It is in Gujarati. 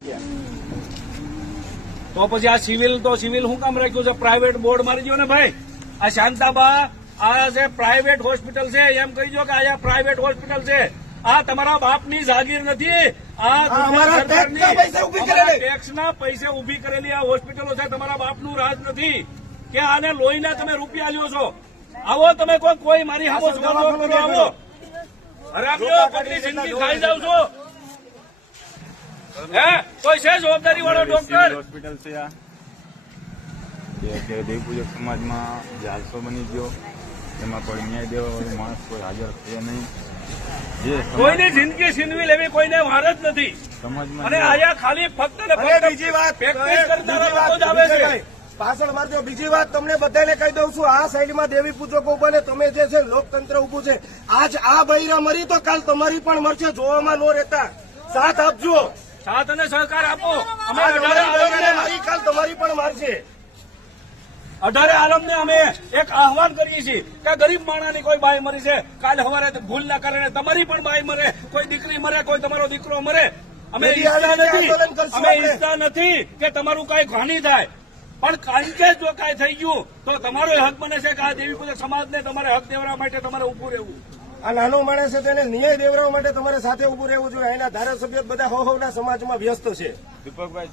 તો પછી આ સિવિલ શું કામ રાખ્યું છે? પ્રાઇવેટ બોર્ડ મારી દો ને ભાઈ. આ શાંતાબા આ છે પ્રાઇવેટ હોસ્પિટલ છે, એમ કહી દો કે આ પ્રાઇવેટ હોસ્પિટલ છે. આ તમારા બાપની જાગીર નથી. આ ટેક્સના પૈસે ઉભી કરેલી આ હોસ્પિટલો છે. તમારા બાપનું રાજ નથી કે આને લોહીના તમે રૂપિયા લ્યો છો. આવો તમે કોઈ મારી હામો આવો હરામ્યો પગની જિંદગી ખાઈ જાવ છો. હે કોઈ છે જવાબદારી વાળો ડોક્ટર? હોસ્પિટલ છે આ દેવી પૂજક સમાજમાં જાલસો બની ગયો, એમાં કોઈ ન્યાય દેવા વાળો માણસ કોઈ હાજર થયો નહીં. કોઈની જિંદગી છીનવી લેવી કોઈને વાર જ નથી. સમાજમાં અને આયા ખાલી ફક્ત ને ફક્ત બીજી વાત પ્રેક્ટિસ કરનારા લોકો જ આવે છે. પાછળ મારજો. બીજી વાત તમને બધાને કહી દઉં છું, આ સાઈડમાં દેવી પૂજકો બને તમે જે છે લોકતંત્ર ઉભું છે. આજ આ બૈરા મરી તો કાલ તમારી પણ મરશે. જોવામાં ન રહેતા સાથ આપજો, સાથ અને સહકાર આપો. અમે મારી કાલ તમારી પણ મારશે. 18 આલમને અમે એક આહવાન કરીએ છીએ કે ગરીબ માણસની કોઈ બાઈ મરી છે, કાલે સવારે ભૂલના કારણે તમારી પણ બાઈ મરે, કોઈ દીકરી મરે, કોઈ તમારો દીકરો મરે. અમે ઈચ્છતા નથી કે તમારું કઈ હાનિ થાય, પણ કારણ કે જો કઈ થઈ ગયું તો તમારો હક બને છે કે આ દેવી પૂજક સમાજને તમારે હક દેવડાવવા માટે તમારે ઉભું રહેવું. આ નાનો માણસ છે તેને ન્યાય દેવડાવવા માટે તમારે સાથે ઉભું રહેવું જોઈએ. એના ધારાસભ્ય બધા હોના સમાજમાં વ્યસ્ત છે. દીપકભાઈ